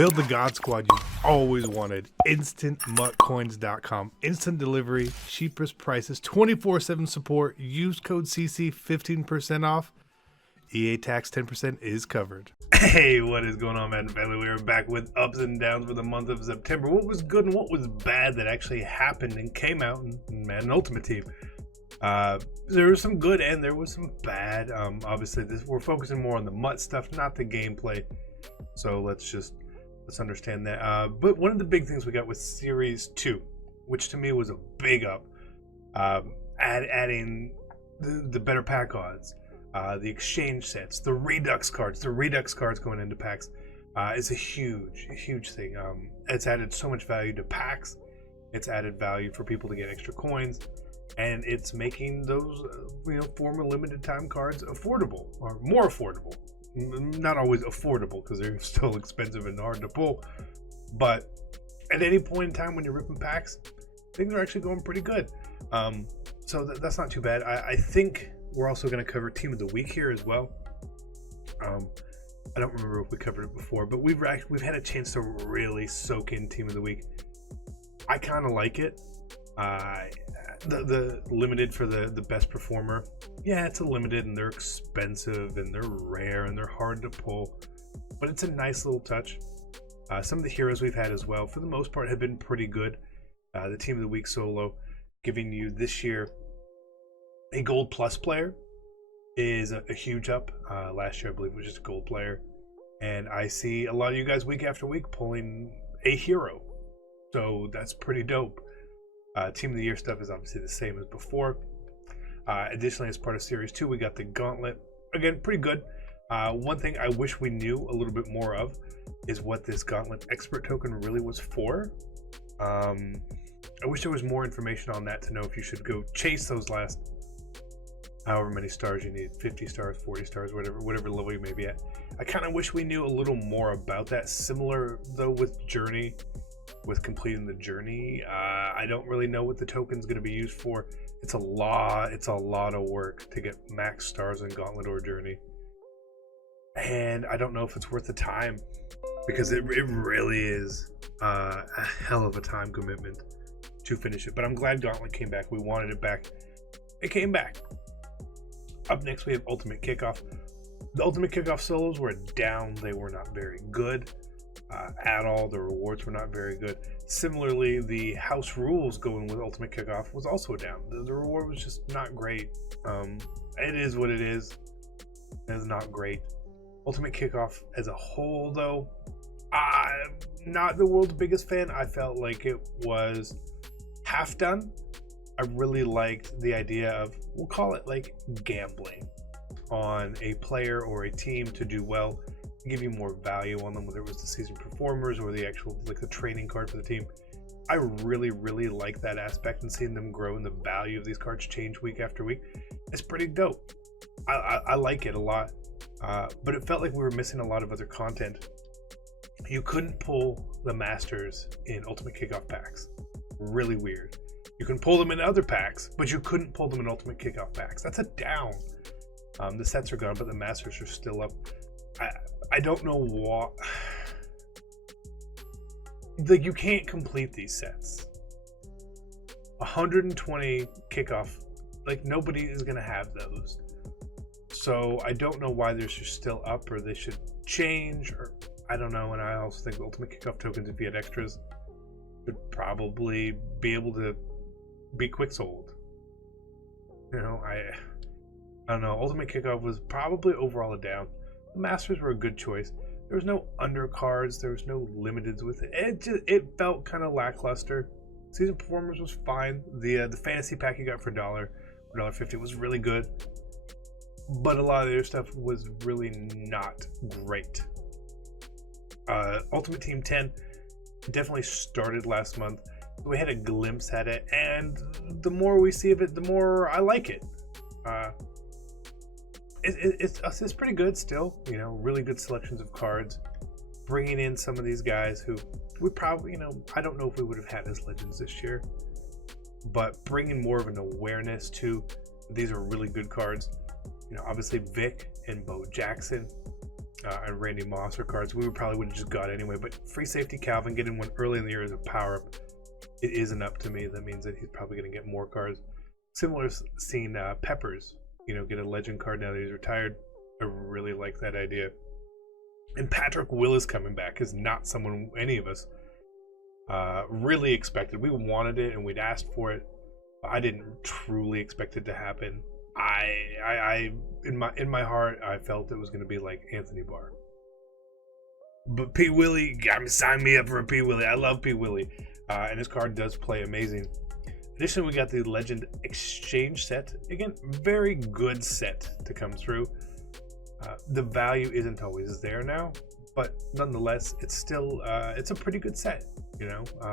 Build the God Squad you've always wanted. InstantMuttCoins.com. Instant delivery, cheapest prices, 24/7 support. Use code CC 15% off. EA tax 10% is covered. Hey, what is going on, Madden family? We are back with ups and downs for the month of September. What was good and what was bad that actually happened and came out in Madden Ultimate Team? There was some good and there was some bad. Obviously, we're focusing more on the MUT stuff, not the gameplay. So let's understand that. But one of the big things we got was Series 2, which to me was a big up. Adding the better pack odds, the exchange sets, the Redux cards. The Redux cards going into packs is a huge thing. It's added so much value to packs. It's added value for people to get extra coins. And it's making those former limited time cards affordable, or more affordable. Not always affordable because they're still expensive and hard to pull, but at any point in time when you're ripping packs, things are actually going pretty good. So that's not too bad. I think we're also going to cover Team of the Week here as well. I don't remember if we covered it before, but we've had a chance to really soak in Team of the Week. I kind of like it. The limited for the best performer, yeah, it's a limited and they're expensive and they're rare and they're hard to pull, but it's a nice little touch. Some of the heroes we've had as well, for the most part, have been pretty good. The Team of the Week solo, giving you this year a Gold Plus player, is a huge up. Last year I believe it was just a Gold player, and I see a lot of you guys week after week pulling a hero, so that's pretty dope. Team of the Year stuff is obviously the same as before. Additionally, as part of Series 2, we got the Gauntlet. Again, pretty good. One thing I wish we knew a little bit more of is what this Gauntlet Expert token really was for. I wish there was more information on that to know if you should go chase those last however many stars you need, 50 stars, 40 stars, whatever level you may be at. I kind of wish we knew a little more about that. Similar, though, with Journey. With completing the journey, I don't really know what the token's going to be used for. It's a lot of work to get max stars in Gauntlet or Journey, and I don't know if it's worth the time, because it really is a hell of a time commitment to finish it. But I'm glad Gauntlet came back. We wanted it back. It came back. Up next we have Ultimate Kickoff. The Ultimate Kickoff solos were down. They were not very good at all. The rewards were not very good. Similarly, the house rules going with Ultimate Kickoff was also down. The reward was just not great. It is what it is. It is not great. Ultimate Kickoff as a whole, though, I'm not the world's biggest fan. I felt like it was half done. I really liked the idea of, we'll call it like gambling on a player or a team to do well, give you more value on them, whether it was the season performers or the actual, like, the training card for the team. I really like that aspect, and seeing them grow and the value of these cards change week after week. It's pretty dope. I like it a lot, but it felt like we were missing a lot of other content. You couldn't pull the Masters in Ultimate Kickoff packs. Really weird. You can pull them in other packs, but you couldn't pull them in Ultimate Kickoff packs. That's a down. The sets are gone, but the Masters are still up. I don't know what. Like, you can't complete these sets. 120 kickoff, like, nobody is going to have those. So I don't know why they're still up, or they should change, or I don't know. And I also think the Ultimate Kickoff tokens, if you had extras, would probably be able to be quick sold. I don't know. Ultimate Kickoff was probably overall a down. The Masters were a good choice. There was no undercards. There was no limiteds with it. It felt kind of lackluster. Season Performers was fine. The fantasy pack you got for $1.50 was really good. But a lot of the other stuff was really not great. Ultimate Team 10 definitely started last month. We had a glimpse at it, and the more we see of it, the more I like it. It's pretty good still, really good selections of cards. Bringing in some of these guys who we probably, I don't know if we would have had as legends this year, but bringing more of an awareness to these are really good cards. Obviously Vic and Bo Jackson, and Randy Moss are cards we probably would have just got anyway. But free safety Calvin getting one early in the year is a power up. It isn't up to me. That means that he's probably going to get more cards. Similar seeing Peppers, get a legend card now that he's retired. I really like that idea. And Patrick Willis coming back is not someone any of us really expected. We wanted it and we'd asked for it. But I didn't truly expect it to happen. I in my heart, I felt it was going to be like Anthony Barr. But P. Willie sign me up for a P. Willie. I love P. Willie, and his card does play amazing. Additionally, we got the Legend Exchange set. Again, very good set to come through. The value isn't always there now, but nonetheless, it's still it's a pretty good set.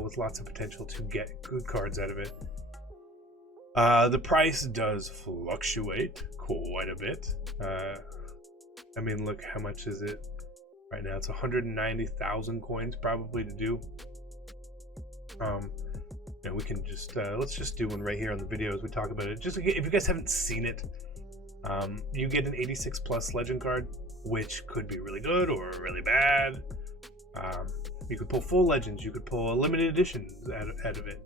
With lots of potential to get good cards out of it. The price does fluctuate quite a bit. Look, how much is it right now? It's 190,000 coins probably to do. We can just let's just do one right here on the video as we talk about it. Just if you guys haven't seen it, you get an 86 plus legend card, which could be really good or really bad. You could pull full legends. You could pull a limited edition out of it.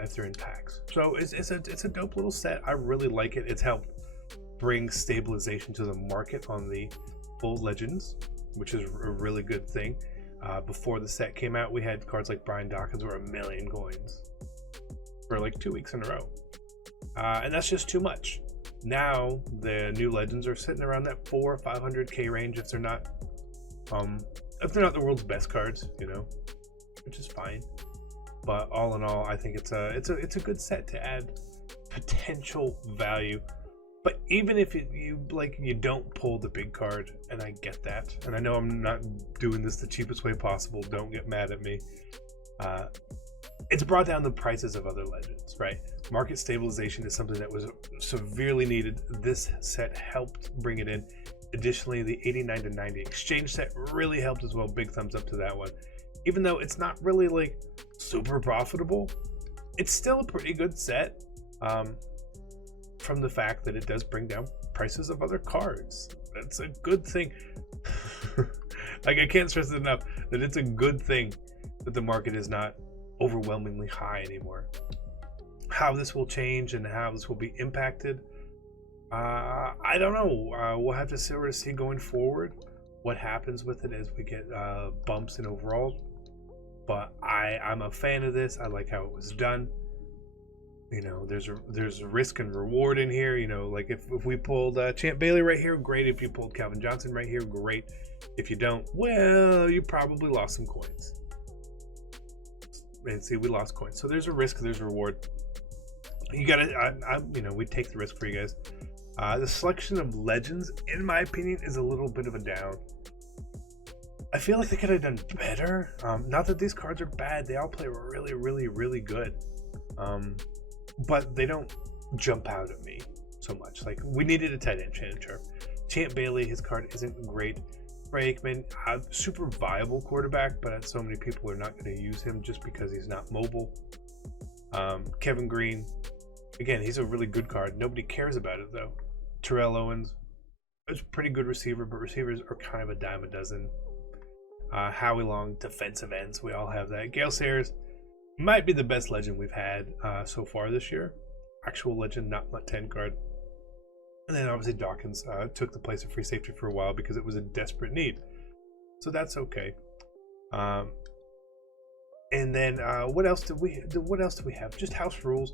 If they're in packs. So it's a dope little set. I really like it. It's helped bring stabilization to the market on the full legends, which is a really good thing. Before the set came out, we had cards like Brian Dawkins were 1 million coins for like 2 weeks in a row. And that's just too much. Now the new legends are sitting around that 400 or 500k range if they're not the world's best cards, which is fine. But all in all, I think it's a good set to add potential value. But even if you don't pull the big card, and I get that, and I know I'm not doing this the cheapest way possible. Don't get mad at me. It's brought down the prices of other legends, right? Market stabilization is something that was severely needed. This set helped bring it in. Additionally, the 89 to 90 exchange set really helped as well. Big thumbs up to that one. Even though it's not really like super profitable, it's still a pretty good set from the fact that it does bring down prices of other cards. That's a good thing. I can't stress it enough that it's a good thing that the market is not overwhelmingly high anymore. How this will change and how this will be impacted, I don't know. We'll have to sort of see going forward what happens with it as we get bumps in overall. But I'm a fan of this. I like how it was done. There's risk and reward in here. Like if we pulled Champ Bailey right here, great. If you pulled Calvin Johnson right here, great. If you don't, well, you probably lost some coins. And see, we lost coins. So there's a risk, there's a reward. You gotta, we take the risk for you guys. The selection of legends, in my opinion, is a little bit of a down. I feel like they could have done better. Not that these cards are bad. They all play really, really, really good. But they don't jump out at me so much. Like, we needed a tight end changer. Champ Bailey, his card isn't great. Ray Aikman, super viable quarterback, but so many people are not going to use him just because he's not mobile. Kevin Green, again, he's a really good card. Nobody cares about it, though. Terrell Owens, is a pretty good receiver, but receivers are kind of a dime a dozen. Howie Long, defensive ends, we all have that. Gale Sayers might be the best legend we've had so far this year. Actual legend, not my 10 card. And then obviously Dawkins took the place of free safety for a while because it was a desperate need. So that's okay. And then what else do we have? Just house rules.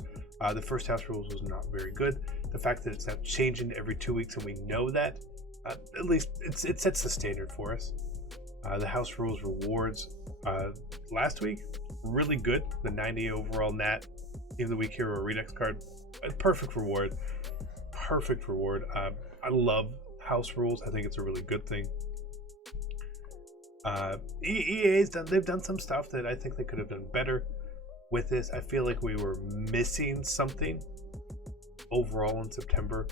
The first house rules was not very good. The fact that it's now changing every 2 weeks and we know that, at least it sets the standard for us. The house rules rewards last week, really good. The 90 overall Nat, Team of the Week Hero Redux card, a perfect reward. Perfect reward. I love house rules. I think it's a really good thing. They've done some stuff that I think they could have done better with this. I feel like we were missing something overall in September,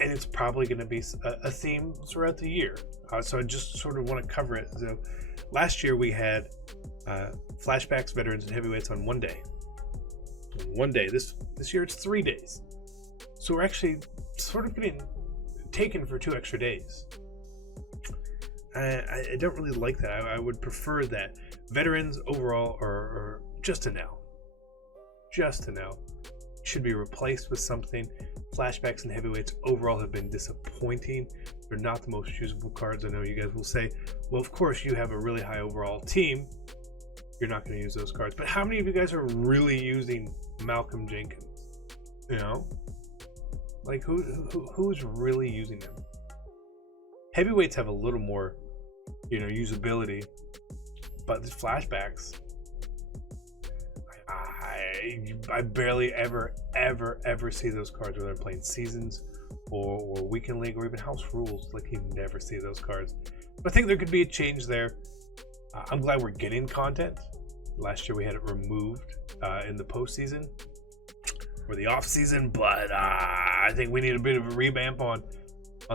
and it's probably going to be a theme throughout the year. So I just sort of want to cover it. So last year we had flashbacks, veterans, and heavyweights on one day. One day. This year it's 3 days. So we're actually sort of getting taken for 2 extra days. I don't really like that. I would prefer that veterans overall are just an L. Just an L. Should be replaced with something. Flashbacks and heavyweights overall have been disappointing. They're not the most usable cards. I know you guys will say, well, of course, you have a really high overall team. You're not going to use those cards. But how many of you guys are really using Malcolm Jenkins? You know? Like, who's really using them? Heavyweights have a little more, usability. But the flashbacks, I barely ever see those cards, whether they're playing seasons or weekend league or even house rules. Like, you never see those cards. But I think there could be a change there. I'm glad we're getting content. Last year we had it removed in the postseason or the off season, but I think we need a bit of a revamp on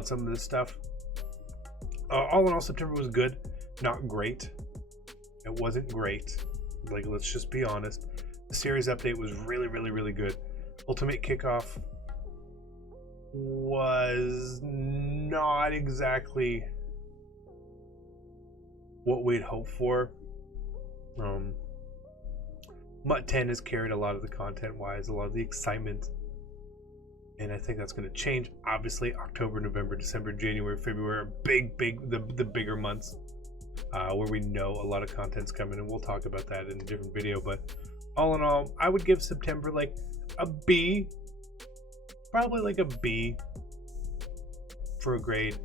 some of this stuff. All in all, September was good, not great. It wasn't great. Like, let's just be honest. The series update was really, really, really good. Ultimate Kickoff was not exactly what we'd hoped for. MUT 10 has carried a lot of the content-wise, a lot of the excitement, and I think that's going to change. Obviously, October, November, December, January, February are the bigger months where we know a lot of content's coming, and we'll talk about that in a different video. But all in all, I would give September like a B, probably like a B for a grade.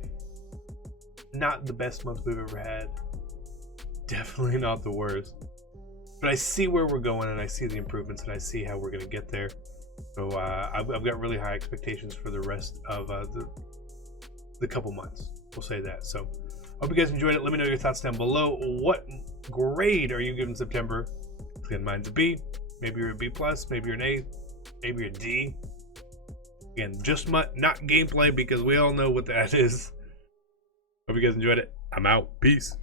Not the best month we've ever had. Definitely not the worst. But I see where we're going, and I see the improvements, and I see how we're going to get there. So I've got really high expectations for the rest of the couple months. We'll say that. So hope you guys enjoyed it. Let me know your thoughts down below. What grade are you giving September? Again, mine's a B. Maybe you're a B+, maybe you're an A, maybe you're a D. Again, just MUT, not gameplay, because we all know what that is. Hope you guys enjoyed it. I'm out. Peace.